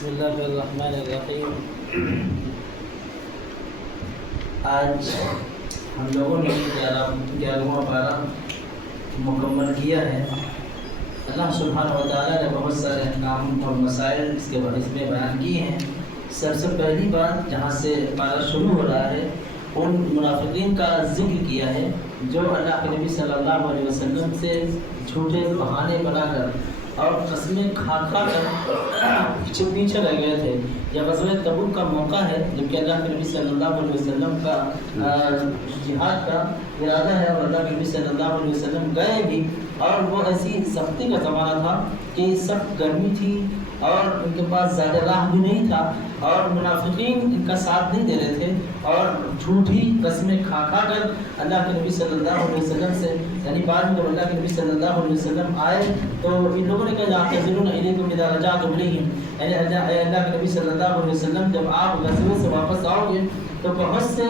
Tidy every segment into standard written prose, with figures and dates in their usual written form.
بسم اللہ الرحمن الرحیم۔ آج ہم لوگوں نے 11واں پارہ مکمل کیا ہے۔ اللہ سبحانہ و تعالیٰ نے بہت سارے احکام اور مسائل اس میں بیان کیے ہیں۔ سب سے پہلی بات جہاں سے پارہ شروع ہو رہا ہے ان منافقین کا ذکر کیا ہے جو اللہ کے نبی صلی اللہ علیہ وسلم سے جھوٹے بہانے بنا کر اور قسمیں کھا کر پیچھے رہ گئے تھے۔ یہ غزوہ تبوک کا موقع ہے جبکہ اللہ کے نبی صلی اللہ علیہ وسلم کا جہاد کا ارادہ ہے اور اللہ کے نبی صلی اللہ علیہ وسلم گئے بھی، اور وہ ایسی سختی کا زمانہ تھا کہ سخت گرمی تھی اور ان کے پاس زیادہ راہ بھی نہیں تھا اور منافقین ان کا ساتھ نہیں دے رہے تھے اور جھوٹی قسمیں کھا کر اللہ کے نبی صلی اللہ علیہ وسلم سے، یعنی بعد میں جب اللہ کے نبی صلی اللہ علیہ وسلم آئے تو ان لوگوں نے کہا تعتذرون الیکم اذا رجعتم الیہم، یعنی اللہ کے نبی صلی اللہ علیہ وسلم جب آپ غزوے سے واپس آؤ گے تو بہت سے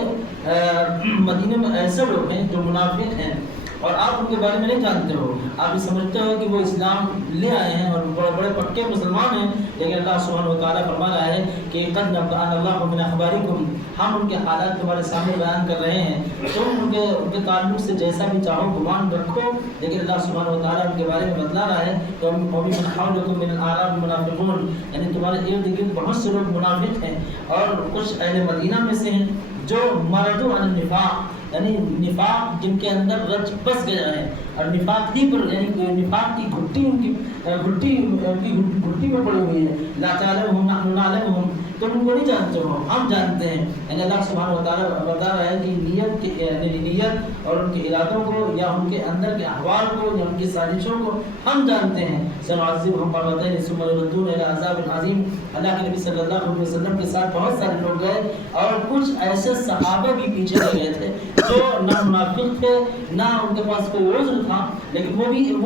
مدینے میں ایسے لوگ ہیں جو منافق ہیں اور آپ ان کے بارے میں نہیں جانتے ہو، آپ یہ سمجھتے ہو کہ وہ اسلام لے آئے ہیں اور بڑے بڑے پکے مسلمان ہیں، لیکن اللہ سبحانہ و تعالیٰ فرما رہا ہے کہ قد نبأنا اللہ من اخبارکم، ہم ان کے حالات تمہارے سامنے بیان کر رہے ہیں، تم ان کے تعلق سے جیسا بھی چاہو گمان رکھو، لیکن اللہ سبحانہ و تعالیٰ ان کے بارے میں بتلا رہا ہے کہ وَمِمَّنْ حَوْلَكُم مِّنَ الْأَعْرَابِ مُنَافِقُونَ، یعنی تمہارے ارد گرد بہت سے لوگ منافق ہیں اور کچھ اہل مدینہ میں سے ہیں جو مردوا علی النفاق، یعنی نفاق جن کے اندر رچ بس گیا ہے اور نفاق ہی پر، یعنی نفاق کی گھٹی ان کی گھٹی میں پڑی ہوئی ہے۔ لا تعلمهم نحن نعلمهم، تم ان کو نہیں جانتے ہو ہم جانتے ہیں، یعنی اللہ سبحانہ و تعالیٰ بتا رہا ہے کہ نیت اور ان کے ارادوں کو یا ان کے اندر کے احوال کو یا ان کی سازشوں کو ہم جانتے ہیں۔ سنعذبهم مرتين ثم يردون الى عذاب عظیم، اللہ کے نبی صلی اللہ علیہ وسلم کے ساتھ بہت سارے لوگ گئے اور کچھ ایسے صحابہ بھی پیچھے رہ گئے تھے جو نہ منافق تھے نہ ان کے پاس کوئی عذر تھا، لیکن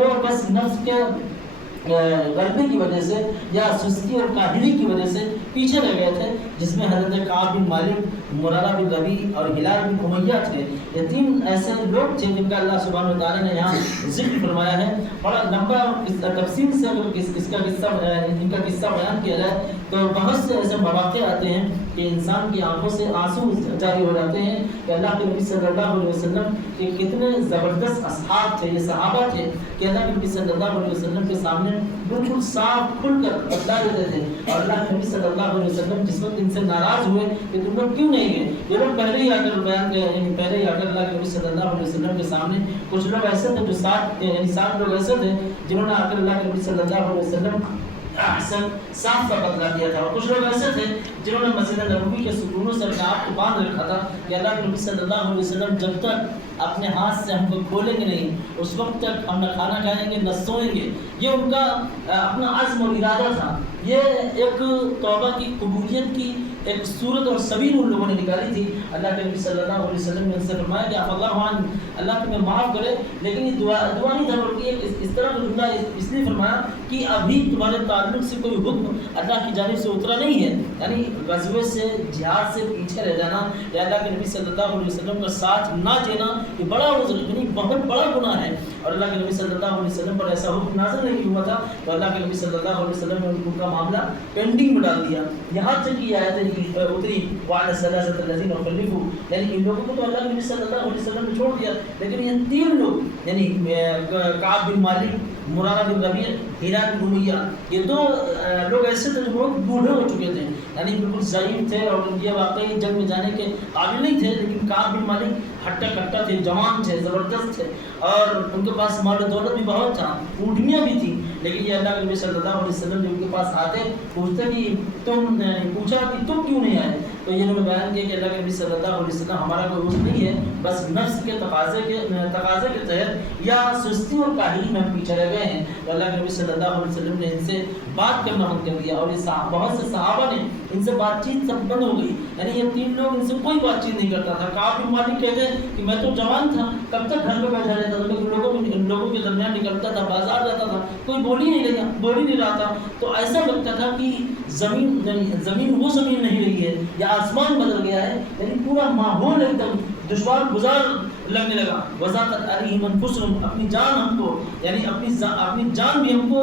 وہ بس نفس کے غلبے کی وجہ سے یا سستی اور کاہلی کی وجہ سے پیچھے رہ گئے تھے، جس میں حضرت کعب بن مالک، مرارہ بن ربیع اور ہلال بن امیہ تھے۔ یہ تین ایسے لوگ تھے جن کا اللہ سبحانہ و تعالیٰ نے یہاں ذکر فرمایا ہے۔ بڑا لمبا تفصیل سے اگر ان کا قصہ بیان کیا جائے تو بہت سے ایسے مواقع آتے ہیں کہ انسان کی آنکھوں سے آنسو جاری ہو جاتے ہیں کہ اللہ کے نبی صلی اللہ علیہ وسلم کے کتنے زبردست اصحاب تھے، یہ صحابہ تھے کہ اللہ کے نبی صلی اللہ علیہ وسلم کے سامنے بالکل صاف کھل کر بتلا دیتے تھے، اور اللہ کے نبی صلی اللہ علیہ وسلم جس وقت ان سے ناراض ہوئے کہ تم لوگ کیوں نہیں گئے، یہ لوگ پہلے ہی آ کر بیان کیا، یعنی پہلے ہی آ کر اللہ کے نبی صلی اللہ علیہ وسلم کے سامنے کچھ لوگ ایسے تھے جو سات لوگ ایسے تھے جنہوں نے آ کر اللہ کے نبی صلی اللہ علیہ وسلم صاف کا بدلا دیا تھا، اور کچھ لوگ ایسے تھے جنہوں نے مسجد نبوی کے ستونوں سے اپنے آپ کو باندھ رکھا تھا کہ اللہ کے نبی صلی اللہ علیہ وسلم جب تک اپنے ہاتھ سے ہم کو کھولیں گے نہیں اس وقت تک ہم نہ کھانا کھائیں گے نہ سوئیں گے۔ یہ ان کا اپنا عزم اور ارادہ تھا، یہ ایک توبہ کی قبولیت کی ایک صورت اور سبیل ان لوگوں نے نکالی تھی۔ اللہ کے نبی صلی اللہ علیہ وسلم نے ان سے فرمایا کہ اللہ عنہ، اللہ تمہیں معاف کرے، لیکن یہ دعا نہیں تھا بلکہ اس طرح کا جملہ اس لیے فرمایا کہ ابھی تمہارے تعلق سے کوئی حکم اللہ کی جانب سے اترا نہیں ہے، یعنی غزوے سے جہاد سے پیچھے رہ جانا یا اللہ کے نبی صلی اللہ علیہ وسلم کا ساتھ نہ دینا یہ بڑا عذر، یعنی بہت بڑا گناہ ہے، اور اللہ کے نبی صلی اللہ علیہ وسلم پر ایسا حکم نازل نہیں ہوا تھا تو اللہ کے نبی صلی اللہ علیہ وسلم نے ان کا معاملہ پینڈنگ میں ڈال دیا، یہاں تک کہ آیت اتری وعلى الثلاثة الذين خلفوا، یعنی ان لوگوں کو تو اللہ کے نبی صلی اللہ علیہ وسلم نے چھوڑ دیا، لیکن یہ تین لوگ یعنی کعب بن مالک، مرارہ بن ربیع، ہلال بن امیہ، یہ دو لوگ ایسے تھے جو بہت بوڑھے ہو چکے تھے، یعنی بالکل ضعیف تھے اور یہ واقعی جنگ میں جانے کے قابل نہیں تھے، لیکن کعب بن مالک ہٹا کٹا تھے، جوان تھے، زبردست تھے اور ان کے پاس مال و دولت بھی بہت تھا، اونٹنیاں بھی تھیں، لیکن یہ اللہ کے نبی صلی اللہ علیہ وسلم جب ان کے پاس آتے پوچھتے کہ پوچھا کہ تم کیوں نہیں آئے، تو یہ انہوں نے بیان کیا کہ اللہ کے نبی صلی اللہ علیہ وسلم ہمارا کوئی عذر نہیں ہے، بس نفس کے تقاضے کے تحت یا سستی اور کاہلی میں پیچھے رہ گئے ہیں، تو اللہ کے نبی صلی اللہ علیہ وسلم نے ان سے بات کرنا بند کر دیا اور بہت سے صحابہ نے ان سے بات چیت سب بند ہو گئی، یعنی یہ تین لوگ ان سے کوئی بات چیت نہیں کرتا تھا۔ کعب بن مالک کہتے ہیں کہ میں تو جوان تھا، کب تک گھر پہ بیٹھا رہتا تھا، لیکن لوگوں کے درمیان نکلتا تھا، بازار جاتا تھا، کوئی بول ہی نہیں رہا تھا، تو ایسا لگتا تھا کہ زمین وہ زمین نہیں رہی ہے یا آسمان بدل گیا ہے، یعنی پورا ماحول ایک دم دشوار گزار لگنے لگا۔ وضاقت علیہم انفسہم، اپنی جان ہم کو یعنی اپنی جان بھی ہم کو